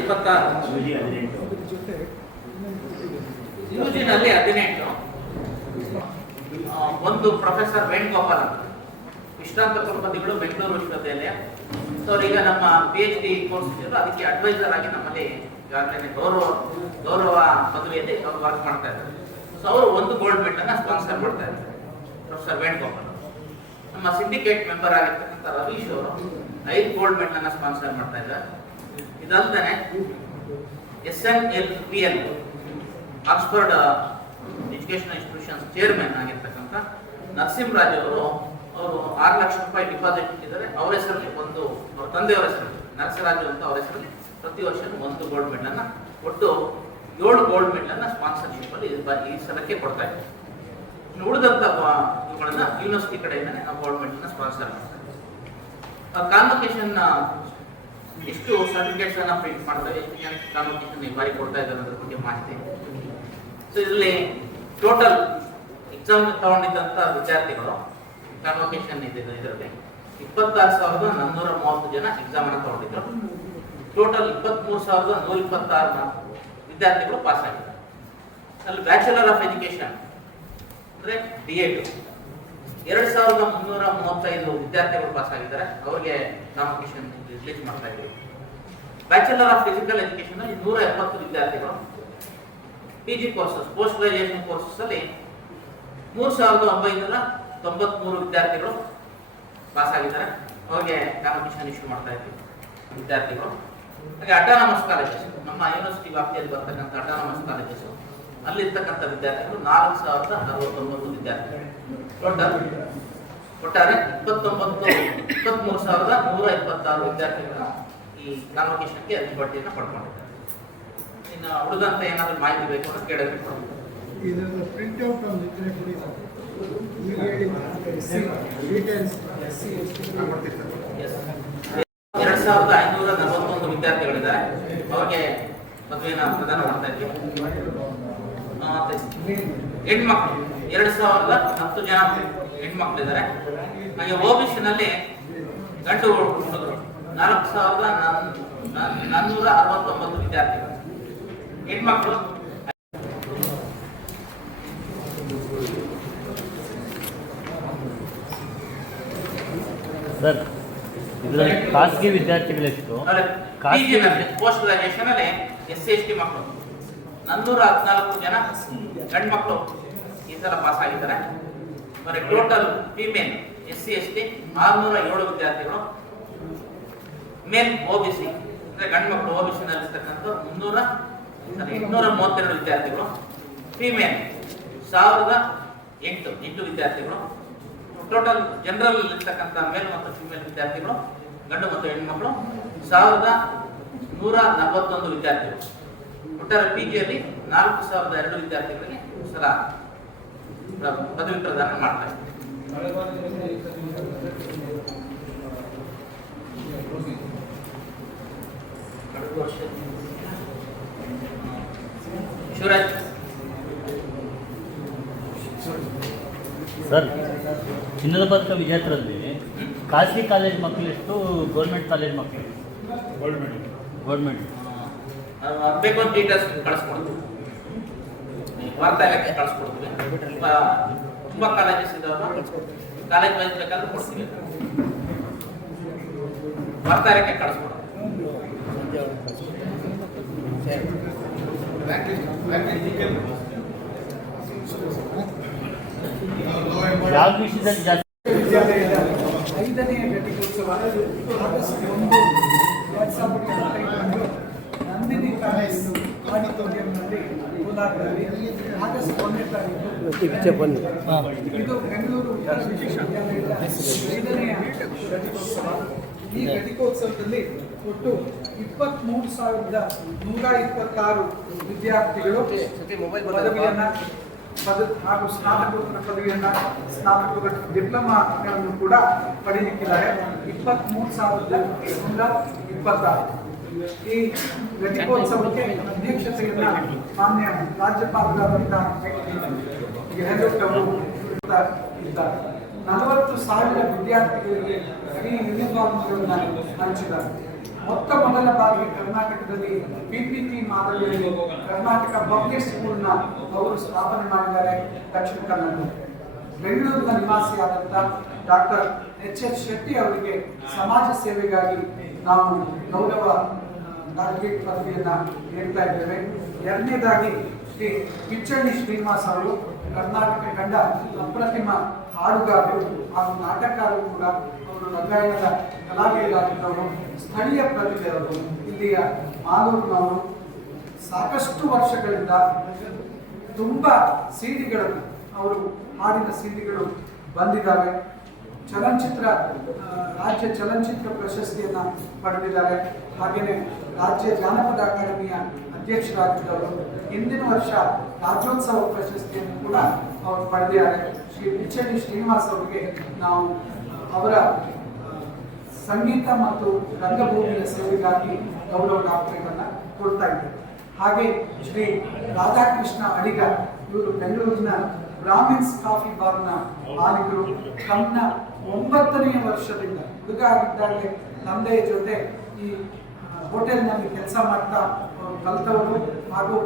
ಇಪ್ಪತ್ತಾರು. ಯುಜಿನಲ್ಲಿ ಹದಿನೆಂಟು. ಒಂದು ಪ್ರೊಫೆಸರ್ ವೇಣುಗೋಪಾಲ್ ಅಂತ. ವಿಶ್ರಾಂತ ಕುಲಪತಿಗಳು ಬೆಂಗಳೂರು ವಿಶ್ವವಿದ್ಯಾಲಯ. ಸೊ ಈಗ ನಮ್ಮ ಪಿ ಎಚ್ ಡಿ ಕೋರ್ಸ್ ಇದ್ರು ಅದಕ್ಕೆ ಅಡ್ವೈಸರ್ ಆಗಿ ನಮ್ಮಲ್ಲಿ ಈಗಾಗಲೇ ಗೌರವ ಗೌರವ ಪದವಿಯಲ್ಲಿ ಅವರು ವರ್ಕ್ ಮಾಡ್ತಾ ಇದ್ದಾರೆ. ಸೊ ಅವರು ಒಂದು ಗೋಲ್ಡ್ ಮೆಡಲ್ ಅನ್ನ ಸ್ಪಾನ್ಸರ್ ಮಾಡ್ತಾ ಇದ್ದಾರೆ. ಪ್ರೊಫೆಸರ್ ವೇಣುಗೋಪಾಲ್ ನಮ್ಮ ಸಿಂಡಿಕೇಟ್ ಮೆಂಬರ್ ಆಗಿರ್ತಕ್ಕಂಥ ರವೀಶ್ ಅವರು ಐದು ಗೋಲ್ಡ್ ಮೆಡಲ್ ಅನ್ನ ಸ್ಪಾನ್ಸರ್ ಮಾಡ್ತಾ ಇದ್ದಾರೆ. ಇದಲ್ದೇ S N L P L Oxford education institutions chairman ಆಗಿರ್ತಕ್ಕಂಥ ನರಸಿಂಹರಾಜ್ ಅವರು ಅವರು ಆರು ಲಕ್ಷ ರೂಪಾಯಿ ಡಿಪಾಸಿಟ್ ಇಟ್ಟಿದ್ದಾರೆ. ಅವರ ಹೆಸರಲ್ಲಿ ಒಂದು, ಅವ್ರ ತಂದೆಯವರ ಹೆಸರಲ್ಲಿ ನರಸರಾಜು ಅಂತ ಅವರ ಹೆಸರಲ್ಲಿ ಪ್ರತಿ ವರ್ಷ ಒಂದು ಗೋಲ್ಡ್ ಮೆಡಲ್ ಅನ್ನ ಒಟ್ಟು ಏಳು ಗೋಲ್ಡ್ ಮೆಡಲ್ ಅನ್ನ ಸ್ಪಾನ್ಸರ್ಶಿಪ್ ಅಲ್ಲಿ ಈ ಸಲಕ್ಕೆ ಕೊಡ್ತಾ ಇದ್ದಾರೆ. ಉಳಿದಂತ ಇವುಗಳನ್ನ ಯೂನಿವರ್ಸಿಟಿ ಕಡೆಯಿಂದನೇ ನಾವು ಗೋಲ್ಡ್ ಮೆಡಲ್ ಸ್ಪಾನ್ಸರ್ ಮಾಡ್ತಾರೆ. ಕಾನ್ವೊಕೇಶನ್ ಎಷ್ಟು ಸರ್ಟಿಫಿಕೇಟ್ಸ್ ಅನ್ನ ಪ್ರಿಂಟ್ ಮಾಡ್ತಾರೆ, ಎಷ್ಟು ಜನಕ್ಕೆ ಈ ಬಾರಿ ಕೊಡ್ತಾ ಇದ್ದಾರೆ ಅದ್ರ ಬಗ್ಗೆ ಮಾಹಿತಿ ಸೊ ಇದರಲ್ಲಿ ಟೋಟಲ್ ಎಕ್ಸಾಮ್ ತಗೊಂಡಿದ್ದಂತ ವಿದ್ಯಾರ್ಥಿಗಳು ಕಾನ್ವೊಕೇಶನ್ ಇದೆ ಇದರಲ್ಲಿ. ಇಪ್ಪತ್ತಾರು ಸಾವಿರದ ನಾನ್ನೂರ ಮೂವತ್ತು ಜನ ಎಕ್ಸಾಮ್ ಅನ್ನು ತಗೊಂಡಿದ್ರು. ಟೋಟಲ್ ಇಪ್ಪತ್ಮೂರು ಸಾವಿರದ ನೂರ ಇಪ್ಪತ್ತಾರು ವಿದ್ಯಾರ್ಥಿಗಳು ಪಾಸ್ ಆಗಿದ್ದಾರೆ ಅಲ್ಲಿ ಬ್ಯಾಚುಲರ್ ಆಫ್ ಎಜುಕೇಶನ್ ಅಂದ್ರೆ ಡಿ ಎಡ್ ಎರಡ್ ಸಾವಿರದ ಮುನ್ನೂರ ಮೂವತ್ತೈದು ವಿದ್ಯಾರ್ಥಿಗಳು ಪಾಸ್ ಆಗಿದ್ದಾರೆ. ಅವರಿಗೆ ನಾಮಿನೇಷನ್ ರಿಲೀಸ್ ಮಾಡ್ತಾ ಇದ್ದೀವಿ. ಬ್ಯಾಚುಲರ್ ಆಫ್ ಫಿಸಿಕಲ್ ಎಜುಕೇಶನ್ ಅಲ್ಲಿ ನೂರ ಎಪ್ಪತ್ತು ವಿದ್ಯಾರ್ಥಿಗಳು P G courses post graduation courses ಅಲ್ಲಿ ಮೂರು ಸಾವಿರದ ಒಂಬೈನೂರ ತೊಂಬತ್ಮೂರು ವಿದ್ಯಾರ್ಥಿಗಳು ಪಾಸ್ ಆಗಿದ್ದಾರೆ. ಅವರಿಗೆ ನಾಮಿನೇಷನ್ ಇಶ್ಯೂ ಮಾಡ್ತಾ ಇದ್ದೀವಿ ವಿದ್ಯಾರ್ಥಿಗಳು. ಹಾಗೆ ಅಟಾನಮಸ್ ಕಾಲೇಜಸ್ ನಮ್ಮ ಯೂನಿವರ್ಸಿಟಿ ವ್ಯಾಪ್ತಿಯಲ್ಲಿ ಬರ್ತಕ್ಕಂಥ ಅಟಾನಮಸ್ ಕಾಲೇಜಸ್ ಅಲ್ಲಿರ್ತಕ್ಕಂಥ ವಿದ್ಯಾರ್ಥಿಗಳು ನಾಲ್ಕು ಸಾವಿರದ ಅರವತ್ತೊಂಬತ್ತು ವಿದ್ಯಾರ್ಥಿಗಳು. ಟೋಟಲ್ ಒಟ್ಟಾರೆ ಇಪ್ಪತ್ತೊಂಬತ್ತು ಇಪ್ಪತ್ಮೂರು ಸಾವಿರದ ನೂರ ಇಪ್ಪತ್ತಾರು ವಿದ್ಯಾರ್ಥಿಗಳ ಈ ಕಾನ್ವೊಕೇಶನ್ಗೆ ಅರ್ಜಿಬಡ್ಡಿಯನ್ನು ಪಡ್ಕೊಂಡಿದ್ದಾರೆ. ಇನ್ನು ಹುಡುಗಂತ ಏನಾದರೂ ಮಾಹಿತಿ ಬೇಕು ಅಂತ ಕೇಳಿದ್ರೆ ಪ್ರಿಂಟ್ ಔಟ್ ಒಂದು ಇದ್ರೆ ಕೊಡಿ. ಎರಡ್ ಸಾವಿರದ ಐನೂರ ನಲವತ್ತೊಂದು ವಿದ್ಯಾರ್ಥಿಗಳಿದ್ದಾರೆ. ಅವ್ರಿಗೆ ಮದುವೆನ ಪ್ರದಾನ ಮಾಡ್ತಾ ಮತ್ತೆ ಹೆಣ್ಮಕ್ಳು ಎರಡ್ ಸಾವಿರದ ಹತ್ತು ಜನ ಹೆಣ್ಮಕ್ಳಿದ್ದಾರೆ ಹಾಗೆ ಓಬಿಸಿನಲ್ಲಿ ನಲ್ಲಿ ಗಂಡು ಹುಡುಗರು ನಾಲ್ಕು ಸಾವಿರದ ನಾನ್- ನಾನ್- ನಾನ್ನೂರ ಅರವತ್ತೊಂಬತ್ತು ವಿದ್ಯಾರ್ಥಿಗಳು. ಹೆಣ್ಮಕ್ಳು ಸರ್ ಇದರಲ್ಲಿ ಖಾಸಗಿ ವಿದ್ಯಾರ್ಥಿಗಳೆಷ್ಟು ಖಾಸಗಿ ಪೋಸ್ಟ್ ಗ್ರಾಜುಯೇಷನ್ ಅಲ್ಲಿ ಎಸ್ ಸಿ ಎಸ್ ಟಿ ಮಕ್ಕಳು. ನಾನ್ನೂರ ಹದಿನಾಲ್ಕು ಜನ ಗಂಡು ಮಕ್ಕಳು ಈ ಸಲ ಪಾಸ್ ಆಗಿದ್ದಾರೆ. ಬರೀ total female S C S T ಆರ್ನೂರ ಏಳು ವಿದ್ಯಾರ್ಥಿಗಳು ಮೇಲ್ ಒ ಬಿ ಸಿ ಅಂದ್ರೆ ಗಂಡು ಮಕ್ಕಳು ಒ ಬಿ ಸಿ ನಲ್ಲಿರ್ತಕ್ಕಂಥ ಮುನ್ನೂರ ಎಂಟುನೂರ ಮೂವತ್ತೆರಡು ವಿದ್ಯಾರ್ಥಿಗಳು ಫಿಮೇಲ್ ಸಾವಿರದ ಎಂಟು ಎಂಟು ವಿದ್ಯಾರ್ಥಿಗಳು. ಟೋಟಲ್ ಜನರಲ್ ಇರ್ತಕ್ಕಂಥ ಮೇಲ್ ಮತ್ತು ಫಿಮೇಲ್ ವಿದ್ಯಾರ್ಥಿಗಳು, ಗಂಡು ಮತ್ತು ಹೆಣ್ಮಕ್ಳು ಸಾವಿರದ ನೂರ ನಲವತ್ತೊಂದು ವಿದ್ಯಾರ್ಥಿಗಳು. ಒಟ್ಟಾರೆ ಪಿ ಜಿಯಲ್ಲಿ ನಾಲ್ಕು ಸಾವಿರದ ಎರಡು ವಿದ್ಯಾರ್ಥಿಗಳಿಗೆ ಸಲ ಪದವಿ ಪ್ರದಾನ ಮಾಡ್ತಾ ಇದ್ದೀವಿ ಕಳೆದ ವರ್ಷ ಶಿವರಾಜ್. ಸರ್ ಚಿನ್ನದ ಪದಕ ವಿಜೇತರಲ್ಲಿ ಖಾಸಗಿ ಕಾಲೇಜ್ ಮಕ್ಕಳೆಷ್ಟು ಗೌರ್ಮೆಂಟ್ ಕಾಲೇಜ್ ಮಕ್ಕಳು? ಗೌರ್ಮೆಂಟ್. ಆ, ಬೇಕು ಅಂತ ಡೀಟೇಲ್ಸ್ ಕಳಿಸ್ಕೊಡ್ತೀವಿ. ವಾರ್ತಾ ಇಲಾಖೆ ಕಳಿಸ್ಕೊಡ್ತೀವಿ. ತುಂಬ ತುಂಬ ಕಾಲೇಜಸ್ ಇದಾವೆ. ಕಾಲೇಜ್ ವೈಸ್ ಬೇಕಾದ್ರೆ ಕೊಡ್ತೀವಿ. ವಾರ್ತಾ ಇಲಾಖೆ ಕಳಿಸ್ಕೊಡ್ತೀವಿ ಯಾವ ವಿಷಯದಲ್ಲಿ ಜಾಸ್ತಿ ವಿದ್ಯಾಲಯದ ಐದನೇ ಘಟಿಕೋತ್ಸವ ಆಗಸ್ಟ್ ಒಂದು ಎರಡು ಸಾವಿರದ ಇಪ್ಪತ್ತೈದರಂದು ನಂದಿನಿ ಕಾಲೇಜು ಆಡಿಟೋರಿಯಂನಲ್ಲಿ ಕೋಲಾರದಲ್ಲಿ ಆಗಸ್ಟ್ ಒಂದನೇ ತಾರೀಕು. ಇದು ಬೆಂಗಳೂರು ವಿಶ್ವವಿದ್ಯಾಲಯದ ಐದನೆಯ ಘಟಿಕೋತ್ಸವ. ಈ ಘಟಿಕೋತ್ಸವದಲ್ಲಿ ಒಟ್ಟು ಇಪ್ಪತ್ತ್ಮೂರು ಸಾವಿರದ ನೂರ ಇಪ್ಪತ್ತಾರು ವಿದ್ಯಾರ್ಥಿಗಳು ಪದವಿಯನ್ನ ಪದ ಹಾಗೂ ಸ್ನಾತಕೋತ್ತರ ಪದವಿಯನ್ನ ಸ್ನಾತಕೋತ್ತರ ಡಿಪ್ಲೊಮಾಗಳನ್ನು ಕೂಡ ಪಡೆಯಲಿಕ್ಕಿದ್ದಾರೆ ಇಪ್ಪತ್ತ್ಮೂರು ಸಾವಿರದ ನೂರ ಇಪ್ಪತ್ತಾರು. ಈ ಘಟಿಕೋತ್ಸವಕ್ಕೆ ಅಧ್ಯಕ್ಷತೆಯನ್ನ ಮಾನ್ಯ ರಾಜ್ಯಪಾಲರಾದಂತಹ ಗೆಹಲೋಟ್ ಅವರು ಇದ್ದಾರೆ. ನಲವತ್ತು ಸಾವಿರ ವಿದ್ಯಾರ್ಥಿಗಳಿಗೆ ಈ ಯೂನಿಫಾರ್ಮ್ಗಳನ್ನು ಹಂಚಿದ್ದಾರೆ. ಮೊತ್ತ ಮೊದಲ ಬಾರಿಗೆ ಕರ್ನಾಟಕದಲ್ಲಿ ಪಿಪಿಟಿ ಮಾದರಿಯಲ್ಲಿ ಕರ್ನಾಟಕ ಪಬ್ಲಿಕ್ ಸ್ಕೂಲ್ನ ಅವರು ಸ್ಥಾಪನೆ ಮಾಡಿದ್ದಾರೆ ದಕ್ಷಿಣ ಕನ್ನಡ. ಬೆಂಗಳೂರಿನ ನಿವಾಸಿಯಾದಂಥ ಡಾಕ್ಟರ್ ಎಚ್ ಎಸ್ ಶೆಟ್ಟಿ ಅವರಿಗೆ ಸಮಾಜ ಸೇವೆಗಾಗಿ ನಾವು ಗೌರವ ಡಾಕ್ಟರೇಟ್ ಪದವಿಯನ್ನು ನೀಡ್ತಾ ಇದ್ದೇವೆ. ಎರಡನೇದಾಗಿ ಶ್ರೀ ಕಿಚ್ಚಳ್ಳಿ ಶ್ರೀನಿವಾಸ ಅವರು ಕರ್ನಾಟಕ ಕಂಡ ಅಪ್ರತಿಮ ಹಾಡುಗಾರರು ಹಾಗೂ ನಾಟಕಕಾರರು ಕೂಡ ಅವರು ರಂಗಾಯಣದ ಕಲಾವಿದರಾಗಿದ್ದವರು. ಸ್ಥಳೀಯ ಪ್ರತಿಭೆಯವರು ಇಲ್ಲಿಯ ಮಾಲೂರಿನವರು ಸಾಕಷ್ಟು ವರ್ಷಗಳಿಂದ ತುಂಬ ಸಿಡಿಗಳನ್ನು ಅವರು ಹಾಡಿದ ಸಿಡಿಗಳು ಬಂದಿದ್ದಾವೆ. ಚಲನಚಿತ್ರ ರಾಜ್ಯ ಚಲನಚಿತ್ರ ಪ್ರಶಸ್ತಿಯನ್ನ ಪಡೆದಿದ್ದಾರೆ. ಹಾಗೆಯೇ ರಾಜ್ಯ ಜಾನಪದ ಅಕಾಡೆಮಿಯ ಅಧ್ಯಕ್ಷರಾಗಿದ್ದವರು. ಹಿಂದಿನ ವರ್ಷ ರಾಜ್ಯೋತ್ಸವ ಪ್ರಶಸ್ತಿಯನ್ನು ಕೂಡ ಅವರು ಪಡೆದಿದ್ದಾರೆ. ಶ್ರೀ ಪಿಚ್ಚಳ್ಳಿ ಶ್ರೀನಿವಾಸ್ ಅವರಿಗೆ ನಾವು ಅವರ ಸಂಗೀತ ಮತ್ತು ರಂಗಭೂಮಿಯ ಸೇವೆಗಾಗಿ ಗೌರವ ಡಾಕ್ಟರ್ಗಳನ್ನು ಕೊಡ್ತಾ ಇದ್ದೇವೆ ಹಾಗೆ ಶ್ರೀ ರಾಧಾಕೃಷ್ಣ ಅಡಿಗ ಇವರು ಬೆಂಗಳೂರಿನ ಬ್ರಾಹ್ಮಿನ್ಸ್ ಕಾಫಿ ಬಾರ್ನ ಮಾಲೀಕರು. ತಮ್ಮ ಒಂಬತ್ತನೆಯ ವರ್ಷದಿಂದ ಹುಡುಗ ಆಗಿದ್ದಾಗಲೇ ತಂದೆಯ ಜೊತೆ ಈ ಹೋಟೆಲ್ನಲ್ಲಿ ಕೆಲಸ ಮಾಡ್ತಾ ಕಲಿತವರು ಹಾಗೂ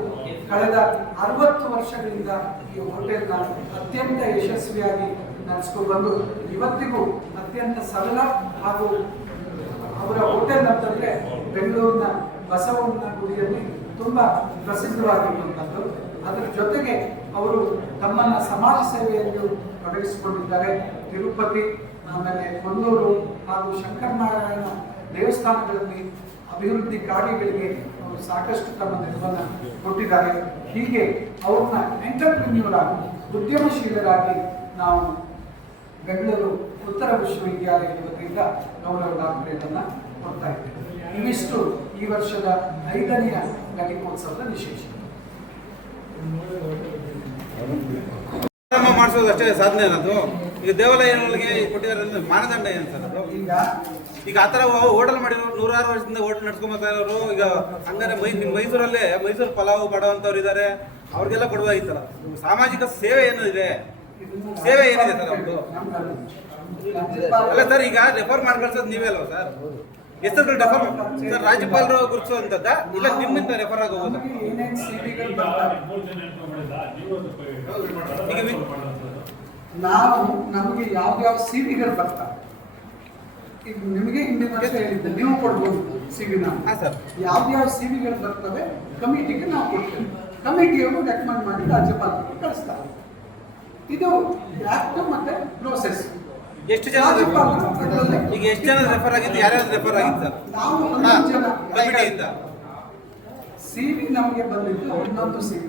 ಕಳೆದ ಅರವತ್ತು ವರ್ಷಗಳಿಂದ ಈ ಹೋಟೆಲ್ನ ಅತ್ಯಂತ ಯಶಸ್ವಿಯಾಗಿ ನಡೆಸ್ಕೊಂಡು ಇವತ್ತಿಗೂ ಅತ್ಯಂತ ಸರಳ ಹಾಗೂ ಅವರ ಹೋಟೆಲ್ ಅಂತಂದ್ರೆ ಬೆಂಗಳೂರಿನ ಬಸವಣ್ಣ ಗುಡಿಯಲ್ಲಿ ತುಂಬಾ ಪ್ರಸಿದ್ಧವಾಗಿರುವಂಥದ್ದು ಅದರ ಜೊತೆಗೆ ಅವರು ತಮ್ಮನ್ನ ಸಮಾಜ ಸೇವೆಯಲ್ಲಿ ತೊಡಗಿಸಿಕೊಂಡಿದ್ದಾರೆ. ತಿರುಪತಿ, ಆಮೇಲೆ ಕೊಲ್ಲೂರು ಹಾಗೂ ಶಂಕರನಾರಾಯಣ ದೇವಸ್ಥಾನಗಳಲ್ಲಿ ಅಭಿವೃದ್ಧಿ ಕಾರ್ಯಗಳಿಗೆ ಅವರು ಸಾಕಷ್ಟು ತಮ್ಮ ನೆರವನ್ನು ಕೊಟ್ಟಿದ್ದಾರೆ. ಹೀಗೆ ಅವ್ರನ್ನ ಎಂಟರ್ಪ್ರಿನ್ಯೂರ್ ಆಗಿ, ಉದ್ಯಮಶೀಲರಾಗಿ ನಾವು ಬೆಂಗಳೂರು ಉತ್ತರ ವಿಶ್ವವಿದ್ಯಾಲಯದ ವತಿಯಿಂದ ಗೌರವ ಡಾಕ್ಟರೇಟ್ ಅನ್ನ ಕೊಡ್ತಾ ಇದ್ದೇವೆ. ಇವಿಷ್ಟು ಈ ವರ್ಷದ ಐದನೆಯ ಘಟಿಕೋತ್ಸವದ ವಿಶೇಷ. ಮಾಡಿಸೋದು ಅಷ್ಟೇ ಸಾಧನೆ ಅನ್ನೋದು ಈಗ ದೇವಾಲಯಗಳಿಗೆ ಕೊಟ್ಟಿದ್ದಾರೆ ಅಂದ್ರೆ ಮಾನದಂಡ ಏನು ಸರ್ ಈಗ ಈಗ ಆ ಥರ ಹೋಟೆಲ್ ಮಾಡಿರೋರು ನೂರಾರು ವರ್ಷದಿಂದ ಹೋಟೆಲ್ ನಡ್ಸ್ಕೊಂಬತ್ತಾ ಇರೋರು ಈಗ ಹಂಗಾರೆ ಮೈ ಮೈಸೂರಲ್ಲೇ ಮೈಸೂರು ಪಲಾವ್ ಮಾಡೋವಂಥವ್ರು ಇದ್ದಾರೆ ಅವ್ರಿಗೆಲ್ಲ ಕೊಡುವಾಗಿತ್ತಲ್ಲ ಸಾಮಾಜಿಕ ಸೇವೆ ಏನಿದೆ ಸೇವೆ ಏನಿದೆ ಸರ್ ಅವ್ರದ್ದು ಅಲ್ಲ ಸರ್ ಈಗ ರೆಫರ್ ಮಾಡಿ ಕಳ್ಸೋದು ನೀವೇ ಅಲ್ವಾ ಸರ್? ಹೆಸರು ರೆಫರ್ ಸರ್ ರಾಜ್ಯಪಾಲರು ಗುರುತಿಸುವಂಥದ್ದ? ಇಲ್ಲ ನಿಮ್ಮಿಂದ ರೆಫರ್ ಆಗೋದು? ಈಗ ನಾವು ನಮಗೆ ಯಾವ್ಯಾವ ಸಿಬಿಗಳು ಬರ್ತಾರೆ ಈಗ ನಿಮಗೆ ಹಿಂದಿನ ವರ್ಷ ಹೇಳಿದ್ದೆ ನೀವು ಕೊಡ್ಬೋದು ಸಿವಿನ. ಯಾವ್ಯಾವ ಸಿವಿಗಳು ಬರ್ತವೆ ಕಮಿಟಿಗೆ ನಾವು ಕೊಡ್ತೇವೆ. ಕಮಿಟಿಯವರು ರೆಕಮೆಂಡ್ ಮಾಡಿ ರಾಜ್ಯಪಾಲರಿಗೆ ಕಳಿಸ್ತಾರೆ. ಇದು ಆಕ್ಟ್ ಮತ್ತೆ ಪ್ರೋಸೆಸ್. ಎಷ್ಟು ಜನ ಈಗ ಎಷ್ಟು ಜನ ರೆಫರ್ ಆಗಿದ್ದು ಯಾರ್ಯಾರು ರೆಫರ್ ಆಗಿತ್ತು ನಾವು ಜನ. ಕಮಿಟಿಯಿಂದ. ಸಿವಿ ನಮಗೆ ಬಂದಿದ್ದು ಹನ್ನೊಂದು ಸಿವಿ.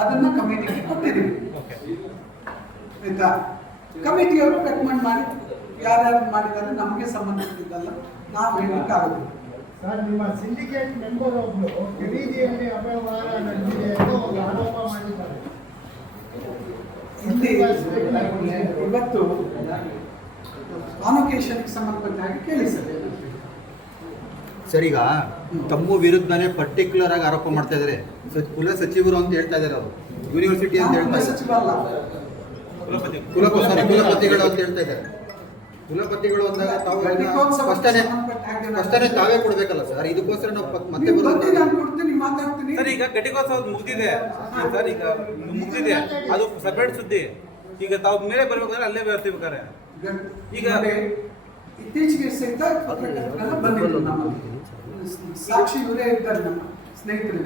ಅದನ್ನ ಕಮಿಟಿಗೆ ಕೊಟ್ಟಿದ್ದೀವಿ. ಓಕೆ ಆಯ್ತಾ ಕಮಿಟಿಯವರು ರೆಕಮೆಂಡ್ ಮಾಡಿ ಯಾರ್ಯಾರು ಮಾಡಿದ್ದಾರೆ ನಮಗೆ ಸಂಬಂಧಿಸಿದ್ದಲ್ಲ ನಾವು ಹೇಳಲಿಕ್ಕಾಗೋದಿಲ್ಲ ಸರ್ ನಿಮ್ಮ ಸಿಂಡಿಕೇಟ್ ಮೆಂಬರ್ ಒಬ್ಬರು ಖರೀದಿಯಲ್ಲಿ ಅವ್ಯವಹಾರ ನಡೆದಿದೆ ಎಂದು ಒಂದು ಆರೋಪ ಮಾಡಿದ್ದಾರೆ. ಇಲ್ಲಿ ಇವತ್ತು ಕಾನ್ವೊಕೇಶನ್ಗೆ ಸಂಬಂಧಪಟ್ಟ ಹಾಗೆ ಕೇಳಿ ಸರ್ ಸರ್ ಈಗ ತಮ್ಮ ವಿರುದ್ಧನೇ ಪರ್ಟಿಕ್ಯುಲರ್ ಆಗಿ ಆರೋಪ ಮಾಡ್ತಾ ಇದ್ದಾರೆ. ಕುಲ ಸಚಿವರು ಅಂತ ಹೇಳ್ತಾ ಇದ್ದಾರೆ ಅವರು. ಯೂನಿವರ್ಸಿಟಿ ಅಂತ ಹೇಳ್ತಾ ಸಚಿವ ಅಲ್ಲ ಕುಲಪತಿ ಸಾರಿ ಕುಲಪತಿಗಳು ಅಂತ ಹೇಳ್ತಾ ಇದ್ದಾರೆ. ಕುಲಪತಿಗಳು ಅಂದಾಗ ತಾವು ಅಷ್ಟೇ ಫಸ್ಟನೇ ತಾವೇ ಕೊಡ್ಬೇಕಲ್ಲ ಸರ್? ಇದಕ್ಕೋಸ್ಕರ ನಾವು ಮತ್ತೆ ನೀವು ನಾನು ಕೊಡ್ತೀನಿ ಮಾತಾಡ್ತೀನಿ. ಸರ್ ಈಗ ಘಟಿಕೋತ್ಸವ ಮುಗಿದಿದೆ. ಸರ್ ಈಗ ಮುಗಿದಿದೆ. ಅದು ಸಪರೇಟ್ ಸುದ್ದಿ. ಈಗ ತಾವು ಮೇಲೆ ಬರ್ಬೇಕಾದ್ರೆ ಅಲ್ಲೇ ಬರ್ತಿರ್ಬೇಕಾರೆ ಈಗ- ಈಗ ಇತ್ತೀಚೆಗೆ ಸಹಿತ ನಮ್ಮಲ್ಲಿ ಸಾಕ್ಷಿ ಇವರೇ ಇದ್ದಾರೆ ನಮ್ಮ ಸ್ನೇಹಿತರು.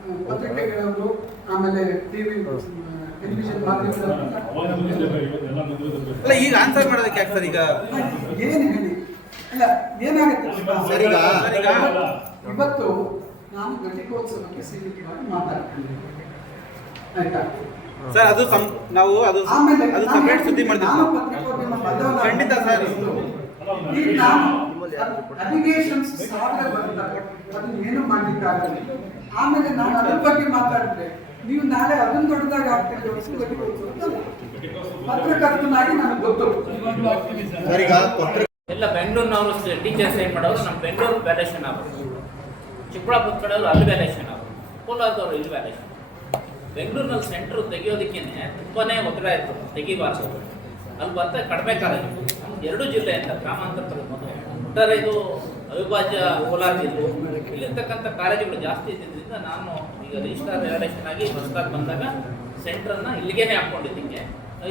ಹ್ಮ್, ಪತ್ರಿಕೆಗಳವರು ಆಮೇಲೆ ಟಿವಿ ಅಲ್ಲ ಈಗ ಆನ್ಸರ್ ಮಾಡೋದಕ್ಕೆ ಯಾಕೆ ಸರ್ ಈಗ? ಏನು ಹೇಳಿ? ಅಲ್ಲ ಏನಾಗುತ್ತೆ? ಗೊತ್ತಾ? ಸರ್, ಈಗ- ಇವತ್ತು ನಾನು ಘಟಿಕೋತ್ಸವಕ್ಕೆ ಸೀಮಿತವಾಗಿ ಮಾತಾಡ್ತೀನಿ. ಆಯ್ತಾ? ಸರ್ ಅದು ನಾವು ಅದು ಆಮೇಲೆ ಅದು ಸಪರೇಟ್ ಸುದ್ದಿ ಮಾಡ್ತೀವಿ ಖಂಡಿತ ಸರ್. ಅಲಿಗೇಷನ್ಸ್ ಸಾವಿರ ಬರ್ತವೆ ಅದನ್ನ ಏನು ಮಾಡ್ಲಿಕ್ಕಾಗಲ್ಲ ಆಮೇಲೆ ನಾನು ಅದ್ರ ಬಗ್ಗೆ ಮಾತಾಡಿದ್ರೆ ನೀವು ನಾಳೆ ಅದನ್ನ ದೊಡ್ಡದಾಗಿ ಆಗ್ತಿದ್ರೆ ಪತ್ರಕರ್ತನಾಗಿ ನನಗೆ ಗೊತ್ತು. ಸರ್ ಈಗ ಪತ್ರ ಎಲ್ಲ ಬೆಂಗಳೂರಿನವರು ಟೀಚರ್ಸ್ ಏನು ಮಾಡೋರು ನಮ್ಮ ಬೆಂಗಳೂರು ವ್ಯಾಲೇಷನ್ ಆಗೋದು. ಚಿಕ್ಕಬಳ್ಳಾಪುರ ಕಡೆಯವರು ಅಲ್ಲಿ ವ್ಯಾಲೇಷನ್ ಆಗ್ಬೋದು ಕೋಲಾರದವರು ಇಲ್ಲಿ ವ್ಯಾಲ್ಯೂಷನ್ ಬೆಂಗಳೂರಿನಲ್ಲಿ ಸೆಂಟ್ರ್ ತೆಗಿಯೋದಕ್ಕೇನೆ ತುಂಬಾನೇ ಒತ್ತಡ ಇತ್ತು ತೆಗಿಬಾರ್ದು. ಅಲ್ಲಿ ಬರ್ತಾ ಕಡಿಮೆ ಕಾಲೇಜು ಜಿಲ್ಲೆ ಅಂತ ಗ್ರಾಮಾಂತರ ಒಟ್ಟಾರೆ ಇದು ಅವಿಭಾಜ್ಯ ಕೋಲಾರ ಜಿಲ್ಲೆ ಇಲ್ಲಿರ್ತಕ್ಕಂಥ ಕಾಲೇಜುಗಳು ಜಾಸ್ತಿ ಇದ್ದಿದ್ದರಿಂದ ನಾನು ಈಗ ರಿಜಿಸ್ಟ್ರಾರ್ ಎಲೆಕ್ಷನ್ ಆಗಿ ಹೊಸದಾಗಿ ಬಂದಾಗ ಸೆಂಟ್ರನ್ನ ಇಲ್ಲಿಗೇನೆ ಹಾಕೊಂಡಿದ್ದಕ್ಕೆ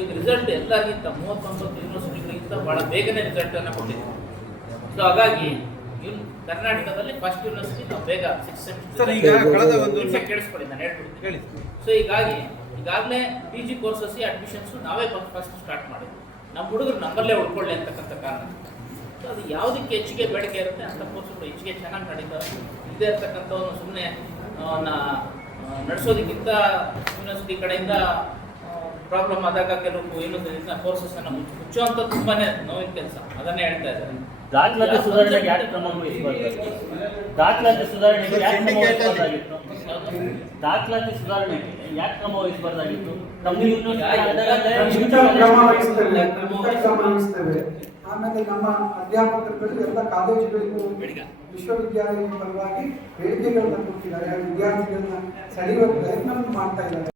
ಈಗ ರಿಸಲ್ಟ್ ಎಲ್ಲರಿಗಿಂತ ಮೂವತ್ತೊಂಬತ್ತು ಯೂನಿವರ್ಸಿಟಿಗಳಿಗಿಂತ ಬಹಳ ಬೇಗನೆ ರಿಸಲ್ಟನ್ನು ಕೊಟ್ಟಿದ್ದೀವಿ ಸೊ ಹಾಗಾಗಿ ಕರ್ನಾಟಕದಲ್ಲಿ ಫಸ್ಟ್ ಯೂನಿವರ್ಸಿಟಿ ನಾವು ಬೇಗ ಸಿಕ್ಸ್ ಕೇಳಿಸ್ಕೊಳ್ಳಿ ನಾನು ಹೇಳ್ಬಿಡ್ತೀನಿ. ಹೇಳಿ. ಸೊ ಹೀಗಾಗಿ ಈಗಾಗಲೇ ಪಿ ಜಿ ಕೋರ್ಸಸ್ ಅಡ್ಮಿಷನ್ಸ್ ನಾವೇ ಫಸ್ಟ್ ಸ್ಟಾರ್ಟ್ ಮಾಡಿದ್ವಿ. ನಮ್ಮ ಹುಡುಗರು ನಮ್ಮಲ್ಲೇ ಉಳ್ಕೊಳ್ಳಿ ಅಂತಕ್ಕಂಥ ಕಾರಣ. ಸೊ ಅದು ಯಾವುದಕ್ಕೆ ಹೆಚ್ಚಿಗೆ ಬೇಡಿಕೆ ಇರುತ್ತೆ ಅಂತ ಕೋರ್ಸ್ಗಳು ಹೆಚ್ಚಿಗೆ ಚೆನ್ನಾಗಿ ನಡೀತಾರೆ ಇಲ್ಲದೆ ಇರ್ತಕ್ಕಂಥವ್ರು ಸುಮ್ಮನೆ ನಡೆಸೋದಕ್ಕಿಂತ ಯೂನಿವರ್ಸಿಟಿ ಕಡೆಯಿಂದ ಪ್ರಾಬ್ಲಮ್ ಆದಾಗ ಕೆಲವು ಯೂನಿವರ್ಸಿಟಿ ಕೋರ್ಸಸ್ಸನ್ನು ಮುಚ್ಚ ಮುಚ್ಚುವಂತ ತುಂಬಾನೇ ನೋವಿನ ಕೆಲಸ. ಅದನ್ನೇ ಹೇಳ್ತಾ ಇದ್ದಾರೆ. ದಾಖಲಾತಿ ಸುಧಾರಣೆಗೆ ಯಾಕೆ ಕ್ರಮ ವಹಿಸಬಾರ್ದು? ದಾಖಲಾತಿ ಸುಧಾರಣೆಗೆ ಯಾಕೆ ಕ್ರಮ ವಹಿಸಬಾರ್ದಾಗಿತ್ತು? ದಾಖಲಾತಿ ಸುಧಾರಣೆ ಯಾಕೆ ಕ್ರಮ ವಹಿಸಬಾರ್ದಾಗಿತ್ತು? ಕಮ್ಮಿ ಯೂನಿವರ್ಸಿಟಿ ಇಂಥ ಕ್ರಮ ವಹಿಸ್ತೇವೆ ಕ್ರಮ ವಹಿಸ್ತೇವೆ. ಆಮೇಲೆ ನಮ್ಮ ಅಧ್ಯಾಪಕರುಗಳು ಎಲ್ಲ ಕಾಲೇಜುಗಳಿಗೂ ವಿಶ್ವವಿದ್ಯಾಲಯದ ಪರವಾಗಿ ಬೇಡಿಕೆಗಳನ್ನ ಕೊಟ್ಟಿದ್ದಾರೆ. ವಿದ್ಯಾರ್ಥಿಗಳನ್ನ ಸೆಳೆಯುವ ಪ್ರಯತ್ನ ಮಾಡ್ತಾ ಇದ್ದಾರೆ.